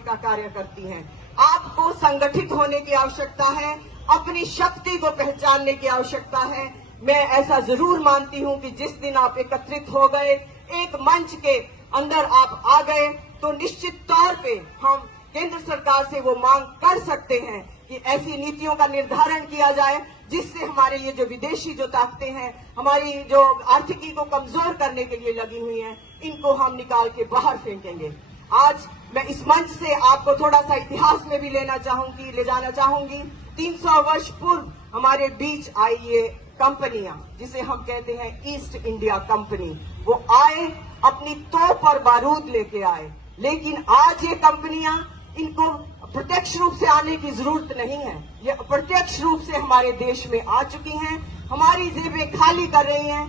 का कार्य करती हैं। आपको संगठित होने की आवश्यकता है, अपनी शक्ति को पहचानने की आवश्यकता है। मैं ऐसा जरूर मानती हूं कि जिस दिन आप एकत्रित हो गए, एक मंच के अंदर आप आ गए, तो निश्चित तौर पे हम केंद्र सरकार से वो मांग कर सकते हैं कि ऐसी नीतियों का निर्धारण किया जाए जिससे हमारे ये जो विदेशी जो ताकतें हैं, हमारी जो आर्थिकी को कमजोर करने के लिए लगी हुई हैं, इनको हम निकाल के बाहर फेंकेंगे। आज मैं इस मंच से आपको थोड़ा सा इतिहास में भी ले जाना चाहूंगी। 300 वर्ष पूर्व हमारे बीच आई ये कंपनियां, जिसे हम कहते हैं ईस्ट इंडिया कंपनी, वो आए, अपनी तोप और बारूद लेके आए। लेकिन आज ये कंपनियां, इनको प्रत्यक्ष रूप से आने की जरूरत नहीं है, ये अप्रत्यक्ष रूप से हमारे देश में आ चुकी हैं, हमारी जेबें खाली कर रही हैं।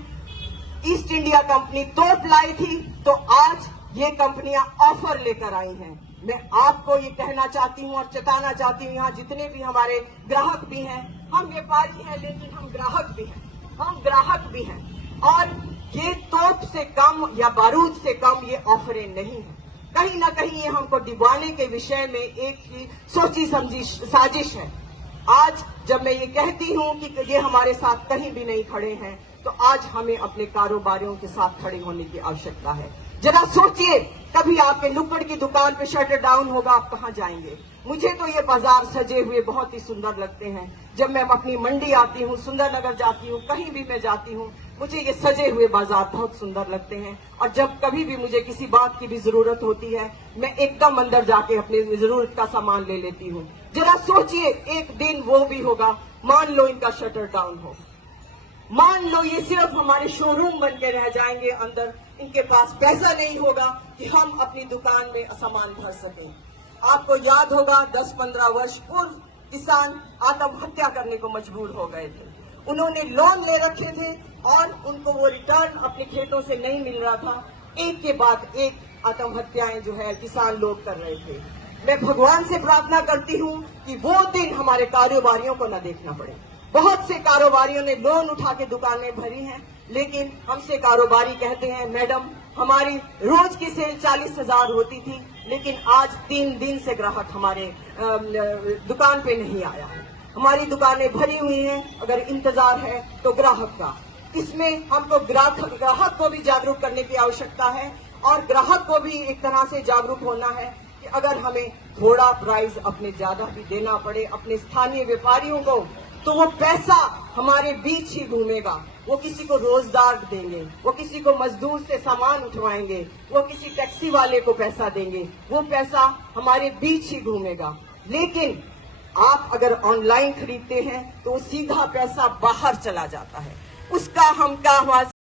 ईस्ट इंडिया कंपनी तोप लाई थी, तो आज ये कंपनियां ऑफर लेकर आई हैं। मैं आपको ये कहना चाहती हूं और चेताना चाहती हूं, यहाँ जितने भी हमारे ग्राहक भी हैं, हम व्यापारी हैं लेकिन हम ग्राहक भी हैं, और ये तोप से कम या बारूद से कम ये ऑफरें नहीं है। कहीं ना कहीं ये हमको डिबाने के विषय में एक ही सोची समझी साजिश है। आज जब मैं ये कहती हूं कि ये हमारे साथ कहीं भी नहीं खड़े हैं, तो आज हमें अपने कारोबारियों के साथ खड़े होने की आवश्यकता है। जरा सोचिए, कभी आपके नुक्कड़ की दुकान पे शटर डाउन होगा, आप कहां जाएंगे? मुझे तो ये बाजार सजे हुए बहुत ही सुंदर लगते हैं। जब मैं अपनी मंडी आती हूँ, सुंदरनगर जाती हूँ, कहीं भी मैं जाती हूँ, मुझे ये सजे हुए बाजार बहुत सुंदर लगते हैं। और जब कभी भी मुझे किसी बात की भी जरूरत होती है, मैं एकदम अंदर जाके अपने जरूरत का सामान ले लेती हूँ। जरा सोचिए, एक दिन वो भी होगा, मान लो इनका शटर डाउन हो, मान लो ये सिर्फ हमारे शोरूम बन के रह जाएंगे अंदर, इनके पास पैसा नहीं होगा कि हम अपनी दुकान में सामान भर सकें। आपको याद होगा 10-15 वर्ष पूर्व किसान आत्महत्या करने को मजबूर हो गए थे। उन्होंने लोन ले रखे थे और उनको वो रिटर्न अपने खेतों से नहीं मिल रहा था। एक के बाद एक आत्महत्याएं जो है किसान लोग कर रहे थे। मैं भगवान से प्रार्थना करती हूँ कि वो दिन हमारे कारोबारियों को न देखना पड़े। बहुत से कारोबारियों ने लोन उठा के दुकानें भरी हैं, लेकिन हमसे कारोबारी कहते हैं, मैडम हमारी रोज की सेल 40,000 होती थी, लेकिन आज 3 दिन से ग्राहक हमारे दुकान पे नहीं आया है। हमारी दुकानें भरी हुई हैं, अगर इंतजार है तो ग्राहक का। इसमें हमको ग्राहक को भी जागरूक करने की आवश्यकता है, और ग्राहक को भी एक तरह से जागरूक होना है कि अगर हमें थोड़ा प्राइस अपने ज्यादा भी देना पड़े अपने स्थानीय व्यापारियों को, तो वो पैसा हमारे बीच ही घूमेगा। वो किसी को रोजगार देंगे, वो किसी को मजदूर से सामान उठवाएंगे, वो किसी टैक्सी वाले को पैसा देंगे, वो पैसा हमारे बीच ही घूमेगा। लेकिन आप अगर ऑनलाइन खरीदते हैं तो सीधा पैसा बाहर चला जाता है। उसका हम क्या